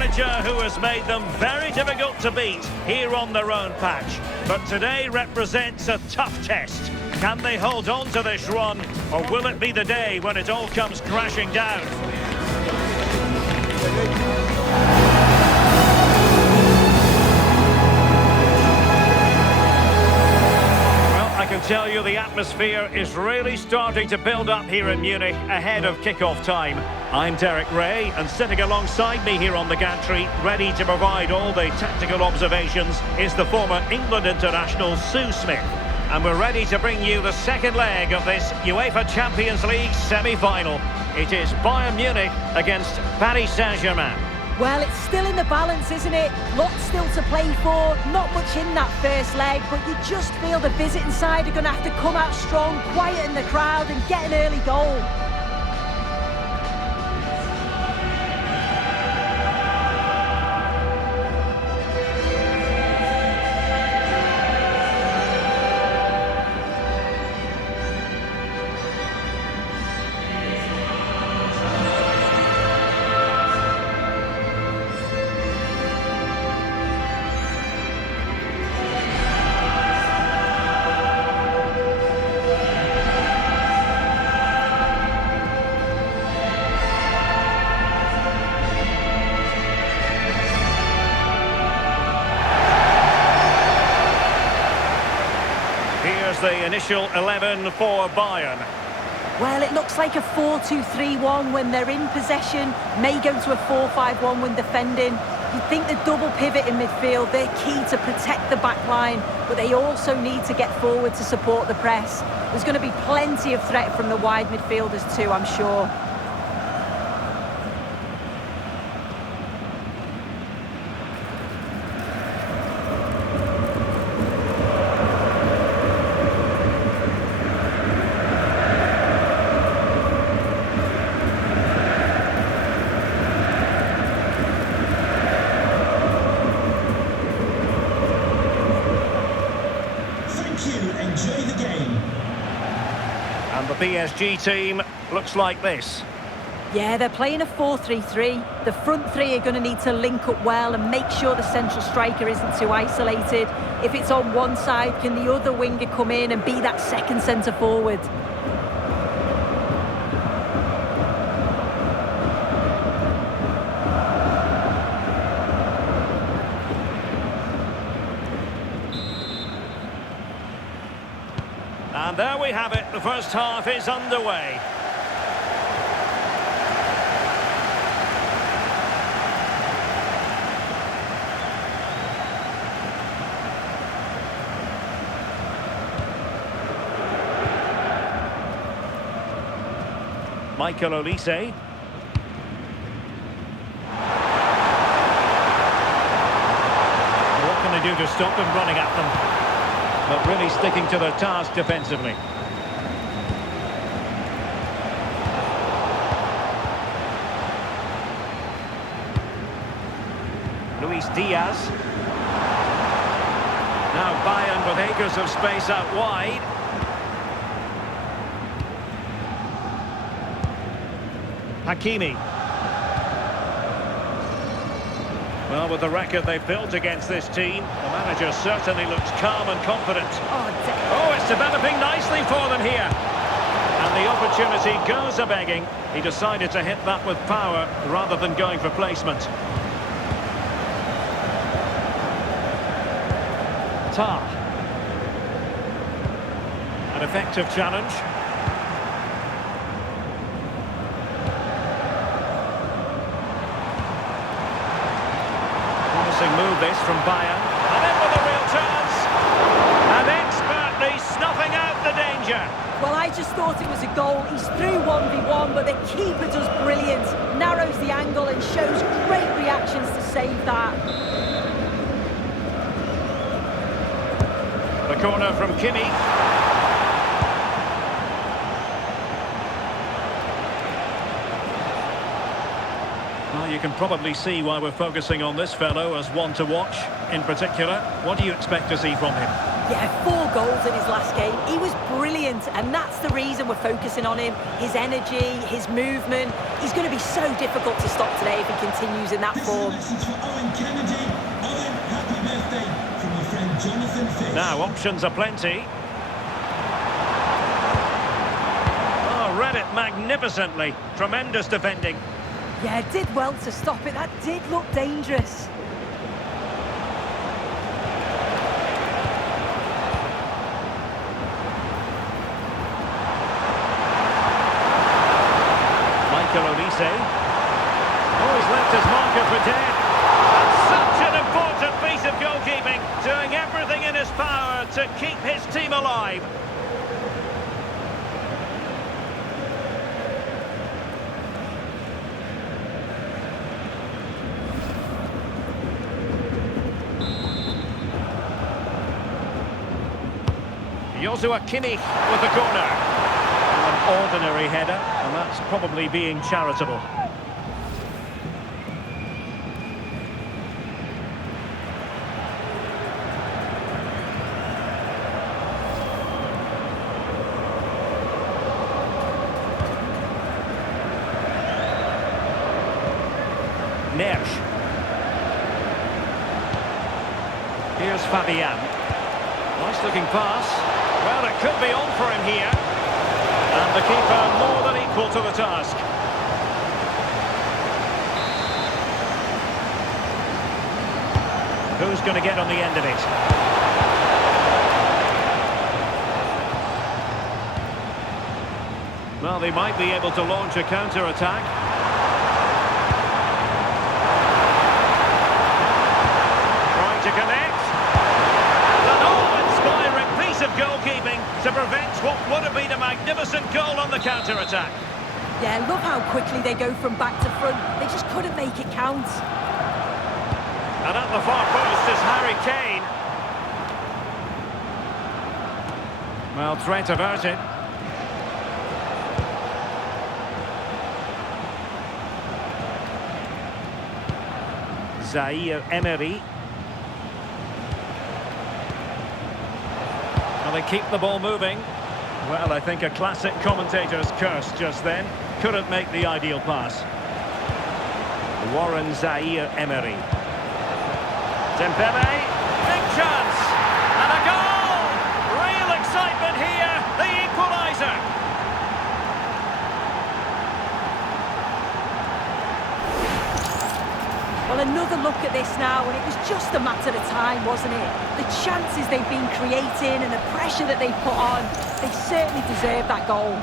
manager who has made them very difficult to beat here on their own patch. But today represents a tough test. Can they hold on to this run, or will it be the day when it all comes crashing down? I can tell you the atmosphere is really starting to build up here in Munich ahead of kick-off time. I'm Derek Ray, and sitting alongside me here on the gantry, ready to provide all the tactical observations, is the former England international Sue Smith. And we're ready to bring you the second leg of this UEFA Champions League semi-final. It is Bayern Munich against Paris Saint-Germain. Well, it's still in the balance, isn't it? Lots still to play for, not much in that first leg, but you just feel the visiting side are going to have to come out strong, quieten the crowd and get an early goal. The initial 11 for Bayern. Well, it looks like a 4-2-3-1 when they're in possession, may go to a 4-5-1 when defending. You'd think the double pivot in midfield, they're key to protect the back line, but they also need to get forward to support the press. There's going to be plenty of threat from the wide midfielders too, I'm sure. Enjoy the game. And the PSG team looks like this. Yeah, they're playing a 4-3-3. The front three are going to need to link up well and make sure the central striker isn't too isolated. If it's on one side, can the other winger come in and be that second centre forward? And there we have it, the first half is underway. Michael Olise. What can they do to stop them running at them? But really sticking to their task defensively. Luis Diaz. Now Bayern with acres of space out wide. Hakimi. Well, with the record they've built against this team, the manager certainly looks calm and confident. Oh, it's developing nicely for them here. And the opportunity goes a-begging. He decided to hit that with power rather than going for placement. Tar. An effective challenge. Move this from Bayern, and in with a real chance, and expertly snuffing out the danger. Well, I just thought it was a goal. He's through 1v1, but the keeper does brilliant, narrows the angle and shows great reactions to save that. The corner from Kimi. Well, you can probably see why we're focusing on this fellow as one to watch. In particular, what do you expect to see from him? Yeah, 4 goals in his last game. He was brilliant, and that's the reason we're focusing on him. His energy, his movement. He's going to be so difficult to stop today if he continues in that form. This is a message for Owen Kennedy. Owen, happy birthday from your friend Jonathan Fish. Now, options are plenty. Oh, read it magnificently. Tremendous defending. Yeah, did well to stop it. That did look dangerous. Oh, he's left his marker for dead. That's such an important piece of goalkeeping, doing everything in his power to keep his team alive. Joshua Kimmich with the corner. An ordinary header, and that's probably being charitable. Nersch. Here's Fabian. Nice looking pass. Well, it could be on for him here. And the keeper more than equal to the task. Who's going to get on the end of it? Well, they might be able to launch a counter-attack. Trying to connect. An awe-inspiring piece of goalkeeping to prevent what would have been a magnificent goal on the counter-attack. Yeah, look how quickly they go from back to front. They just couldn't make it count. And at the far post is Harry Kane. Well, threat averted. Zaire Emery. Well, they keep the ball moving. Well, I think a classic commentator's curse just then. Couldn't make the ideal pass. Warren Zaire Emery. Dembele, big chance, and a goal! Real excitement here, the equaliser. Well, another look at this now, and it was just a matter of time, wasn't it? The chances they've been creating and the pressure that they've put on, they certainly deserve that goal.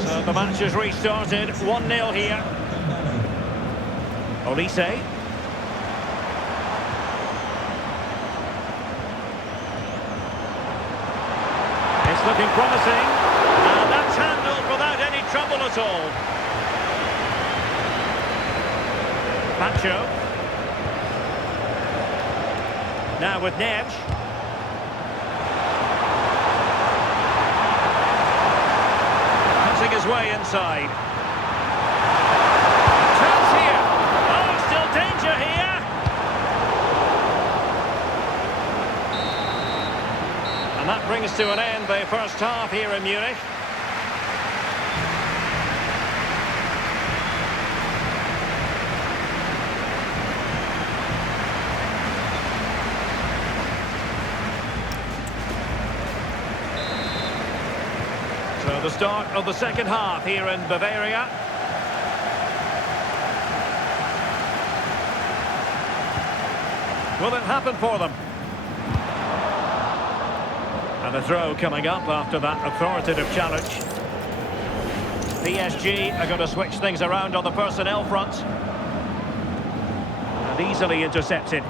So the match has restarted, 1-0 here. Olise. It's looking promising, and that's handled without any trouble at all. Pacho. Now with Nersch. His way inside. Chance here. Oh, still danger here. And that brings to an end the first half here in Munich. So the start of the second half here in Bavaria. Will it happen for them? And a throw coming up after that authoritative challenge. PSG are going to switch things around on the personnel front. And easily intercepted.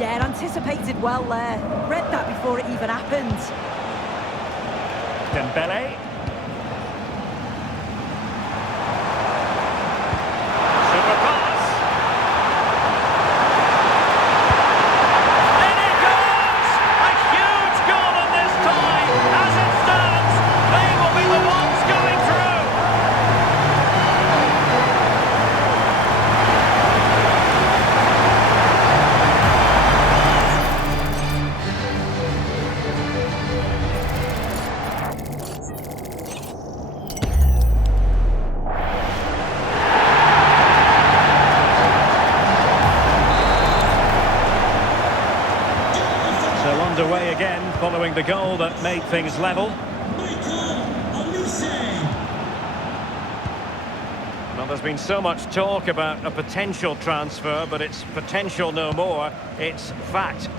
Yeah, it anticipated well there. Read that before it even happened. Dembele. following the goal that made things level. Well, there's been so much talk about a potential transfer, but it's potential no more. It's fact.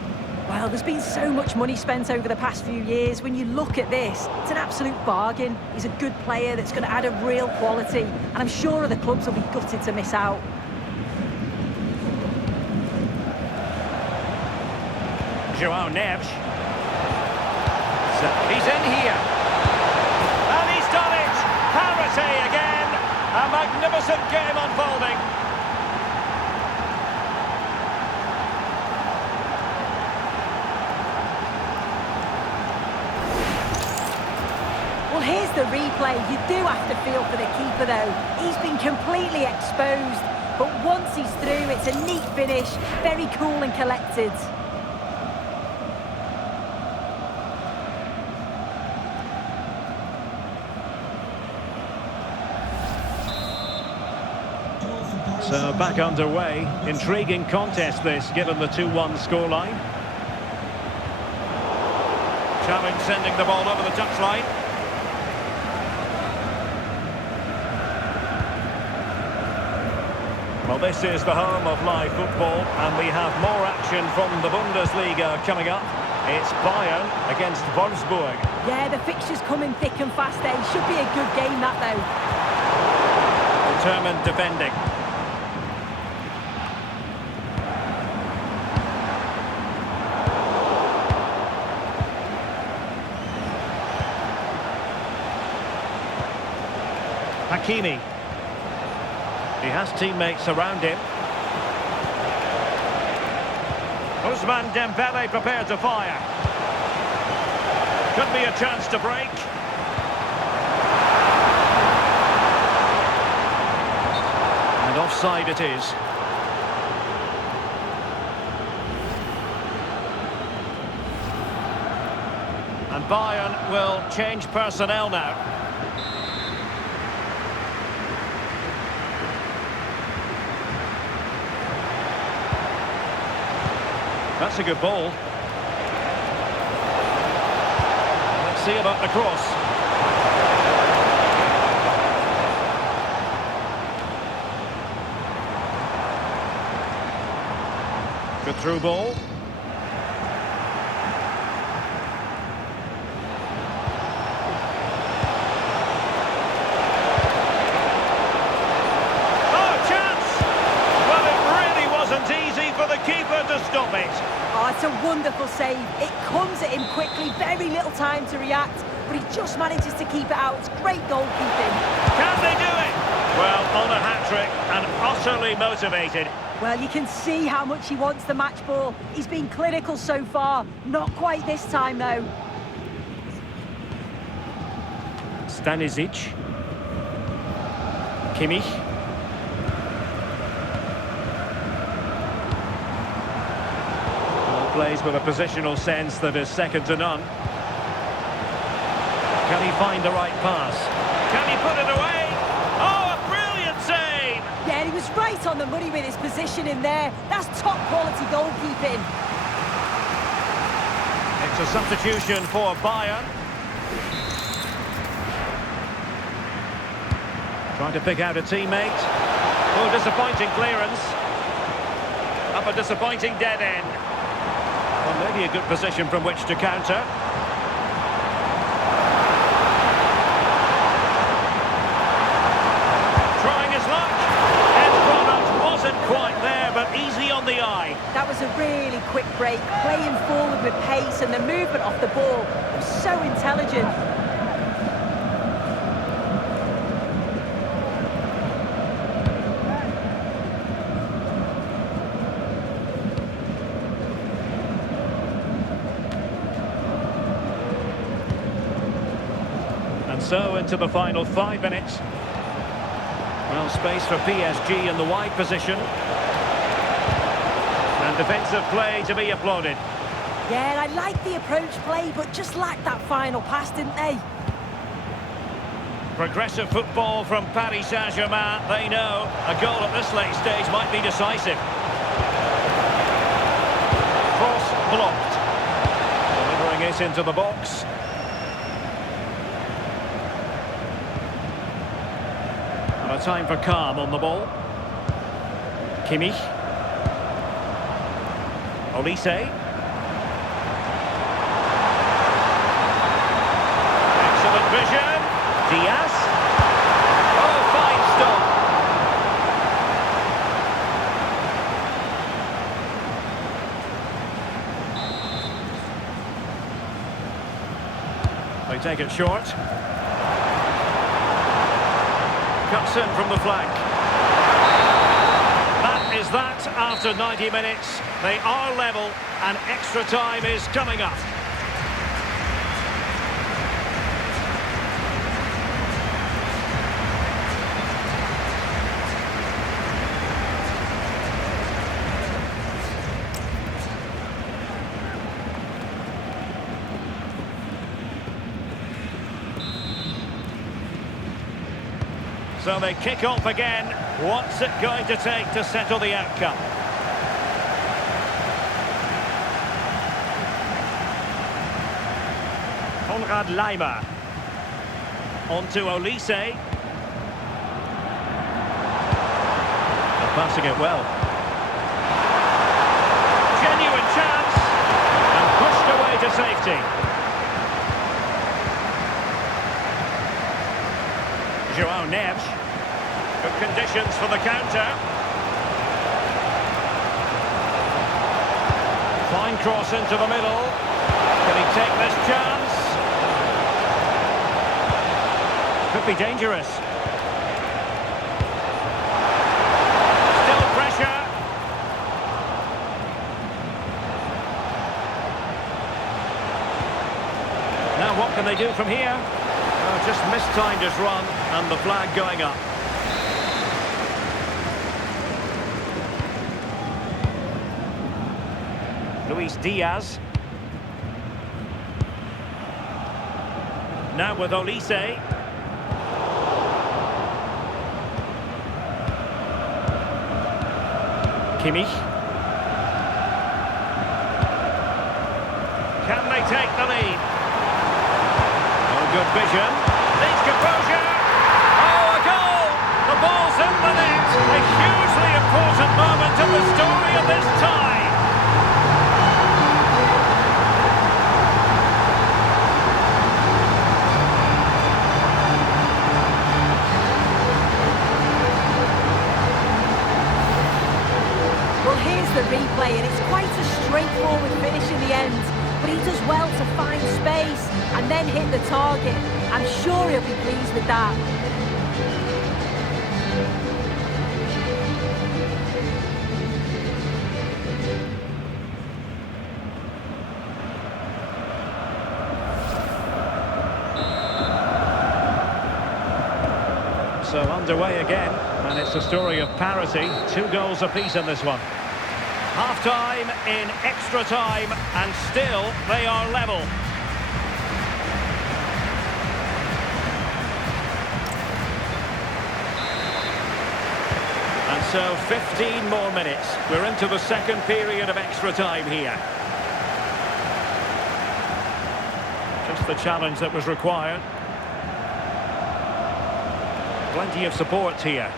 Well, there's been so much money spent over the past few years. When you look at this, it's an absolute bargain. He's a good player that's going to add a real quality, and I'm sure other clubs will be gutted to miss out. João Neves. So he's in here. And he's done it! Parity again! A magnificent game unfolding. Well, here's the replay. You do have to feel for the keeper, though. He's been completely exposed, but once he's through, it's a neat finish, very cool and collected. So back underway. Intriguing contest this, given the 2-1 scoreline. Challenge sending the ball over the touchline. Well, this is the home of live football, and we have more action from the Bundesliga coming up. It's Bayern against Wolfsburg. Yeah, the fixtures coming thick and fast there. Should be a good game, that, though. Determined defending. Hakimi. He has teammates around him. Ousmane Dembele prepared to fire. Could be a chance to break. And offside it is. And Bayern will change personnel now. That's a good ball. Let's see about the cross. Good through ball. Oh, chance! Well, it really wasn't easy for the keeper to stop it. Oh, it's a wonderful save. It comes at him quickly, very little time to react, but he just manages to keep it out. It's great goalkeeping. Can they do it? Well, on a hat-trick and utterly motivated. Well, you can see how much he wants the match ball. He's been clinical so far. Not quite this time, though. Stanisic. Kimmich. Plays with a positional sense that is second to none. Can he find the right pass? Can he put it away? Oh, a brilliant save! Yeah, he was right on the money with his position in there. That's top quality goalkeeping. It's a substitution for Bayern. Trying to pick out a teammate. Oh, disappointing clearance. Up a disappointing dead end. Well, maybe a good position from which to counter. Trying his luck. End product wasn't quite there, but easy on the eye. That was a really quick break, playing forward with pace, and the movement off the ball was so intelligent. And so into the final 5 minutes. Well, space for PSG in the wide position. And defensive play to be applauded. Yeah, I like the approach play, but just lacked that final pass, didn't they? Progressive football from Paris Saint-Germain. They know a goal at this late stage might be decisive. Cross blocked. Delivering his this into the box. And a time for calm on the ball. Kimmich. Olise. Excellent vision. Diaz. Oh, fine stop. They take it short. Cuts in from the flank. That is that after 90 minutes. They are level and extra time is coming up. So they kick off again. What's it going to take to settle the outcome? Konrad Laimer. On to Olise. They're passing it well. Genuine chance. And pushed away to safety. João Neves. Good conditions for the counter. Fine cross into the middle. Can he take this chance? Could be dangerous. Still pressure. Now what can they do from here? Just mistimed his run and the flag going up. Luis Diaz. Now with Olise. Kimmich. Can they take the lead? Oh, good vision. Needs composure. Oh, a goal! The ball's in the net. A hugely important moment in the story of this tie. Well, here's the replay, and it's quite a straightforward finish in the end. But he does well to find space and then hit the target. I'm sure he'll be pleased with that. So underway again, and it's a story of parity. 2 goals apiece in this one. Half-time in extra time, and still they are level. And so 15 more minutes. We're into the second period of extra time here. Just the challenge that was required. Plenty of support here.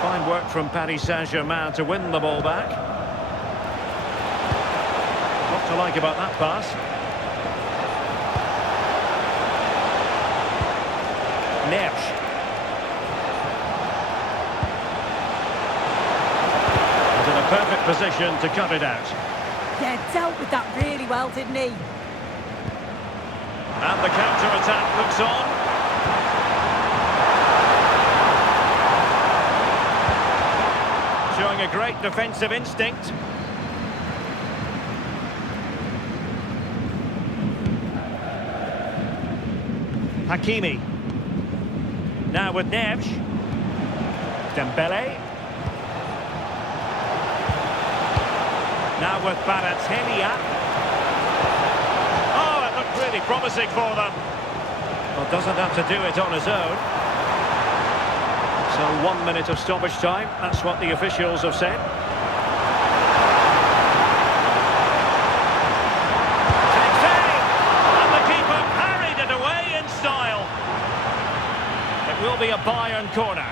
Fine work from Paris Saint-Germain to win the ball back. What to like about that pass? Neves. And in a perfect position to cut it out. Yeah, dealt with that really well, didn't he? And the counter-attack looks on. Showing a great defensive instinct. Hakimi. Now with Neves. Dembele. Now with Baratelia. Oh, it looked really promising for them. Well, doesn't have to do it on his own. So So 1 minute of stoppage time, that's what the officials have said. Takes aim! And the keeper parried it away in style. It will be a Bayern corner.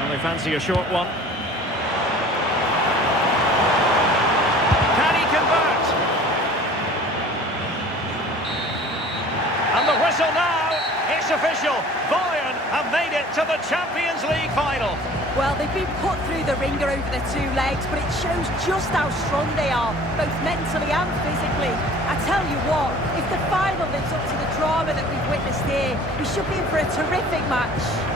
And they fancy a short one. Can he convert? And the whistle now, it's official. Bayern have made it to the Champions League final. Well, they've been put through the ringer over the two legs, but it shows just how strong they are, both mentally and physically. I tell you what, if the final lives up to the drama that we've witnessed here, we should be in for a terrific match.